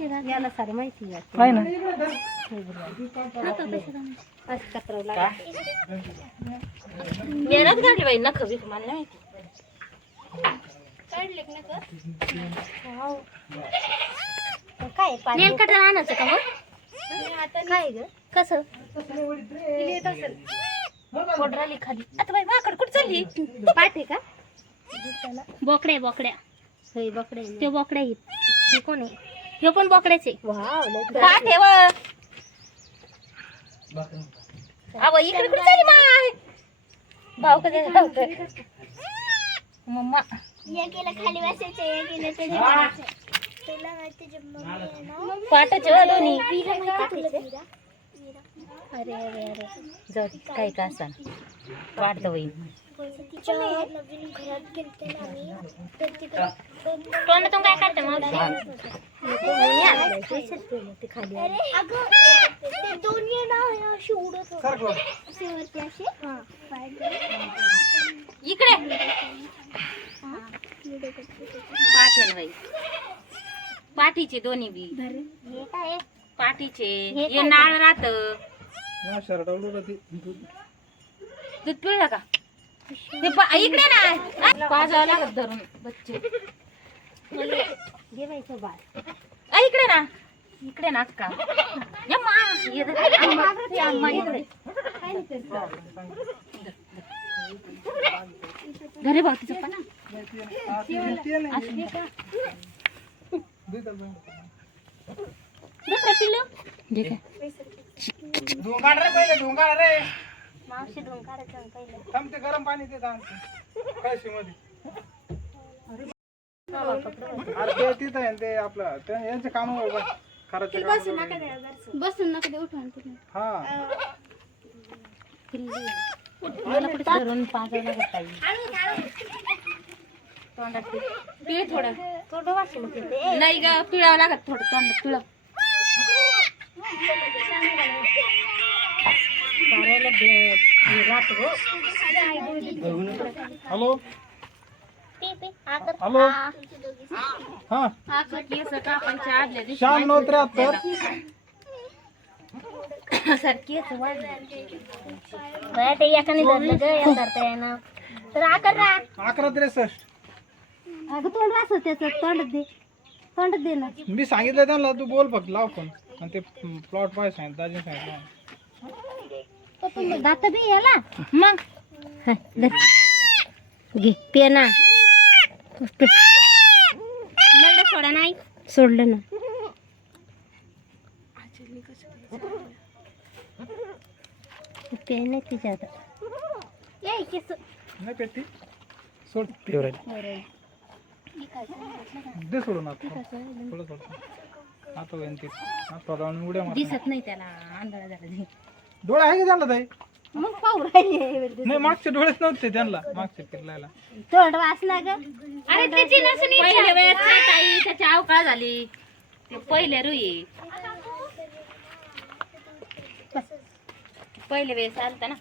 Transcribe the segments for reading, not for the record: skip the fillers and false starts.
याला सारे माहिती आहे ना. येणार काढले बाई नख बी मला नाही काय नेल कटर आणायचं का मग काय ग कसं कोडराली खाली आता बाई माकड कुठं चालली पाठ आहे का बोकड्या बोकड्या होय बोकड्या ते बोकड्या हे कोण आहे हे पण बोकड्याचे पाठ आहे व अव इकडे कुठे चालली माय भाऊ कधी धावतं मम्मा या केला खाली बसायचं या केलं त्याच्या तुला माहिती जे मम्मी आहे ना पाठच व दोन्ही वीरा माहिती तुला वीरा अरे अरे अरे जाऊ दे काय का असा वाटतं बाई तिच्या नवीन घरात गेलते ना आम्ही तर तिकडे तोंडातून काय काढते मग ते खाली अरे अगं ते दोन्ही ना अशी उडत होते असे वरती असे हां इकडे पाठ आहे ना बाई पाठीचे दोन्ही बी हे काय पाठीचे हे नाळ राहत दूध पिळलं का इकडे ना पाजावं लागत धरून बच्चे जेवायचं बाळ इकडे ना अक्का अम्मा इकडे घरे भावतीचं पण मावशी धुवून काढायचं पहिलं थांबते गरम पाणी देत कळशी मध्ये अरे ते तिथं आहे ते आपलं यांचे काम करायचे बसून नका दे उठून हा धरून पाजावं लागत काही तोंडात पिळ थोडं थोडं वाटलं ते नाही ग पिळावं लागत थोडं तोंडात पिळ हॅलो पे पे आकर हॅलो हा केस कापायचे आदल्या दिवशी 9673 केस वाढले ते एकाने धरलं ग या करता येणार तर आकर रा 1163 अगं तोंड वाच त्याचं तोंड दे ना मी सांगितलं त्यांना तू बोल फक्त लाव पण आणि ते प्लॉट पाय सांगितलं दाजी सांगितलं दात बी याला मग घे पेना सोडा नाही सोडलं ना पेन आहे तिच्यात नाही पेटी सोड दे सोडून आता थोडं आता होईन ते आता जाऊन उड्या मार दिसत नाही त्याला आंधळा झाला डोळे आहे का त्यांना ताई मग पाहू राहिले नाही मागचे डोळेच नव्हते त्यांना मागचे फिरलायला तोंड वाचला ग अरे त्याची नसली पहिले वेळेस नाही ताई त्याची अवकाळ झाली ते पहिले रुई पहिले वेळेस आलता ना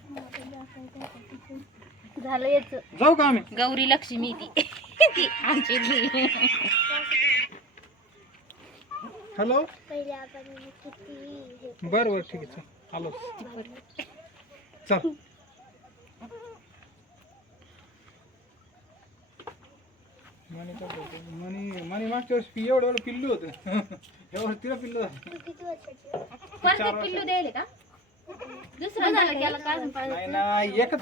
झालं याच जाऊ का आम्ही गौरी लक्ष्मी ती ती आमची हॅलो पहिले आपण किती बर बर ठीक आहे चल आलो चल मनी मागच्या वर्षी एवढं पिल्लू होतं एवढं तिला पिल्लू झालं किती वर्षाची परत पिल्लू द्यायला का दुसरं झालं त्याला काढून नाही नाही एकच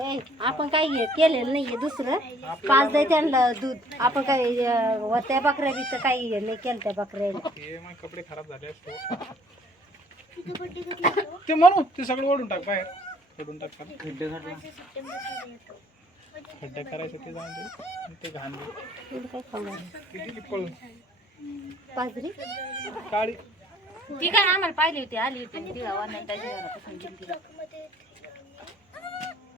आपण काही केलेलं नाहीये दुसरं पाच दे त्यांना दूध आपण काही त्या बकऱ्या बी तर काही नाही केलं त्या बकऱ्याला हे मग कपडे खराब झाले असते ते म्हणू ते सगळं ओढून टाक बाहेर ओढून टाक खड्डे करायचं ते जाऊन ते घाण काय खाऊ किती पळून बाजरी काळी ती काय आम्हाला पाहिली होती आली होती ती गावात त्याच्या घरापासून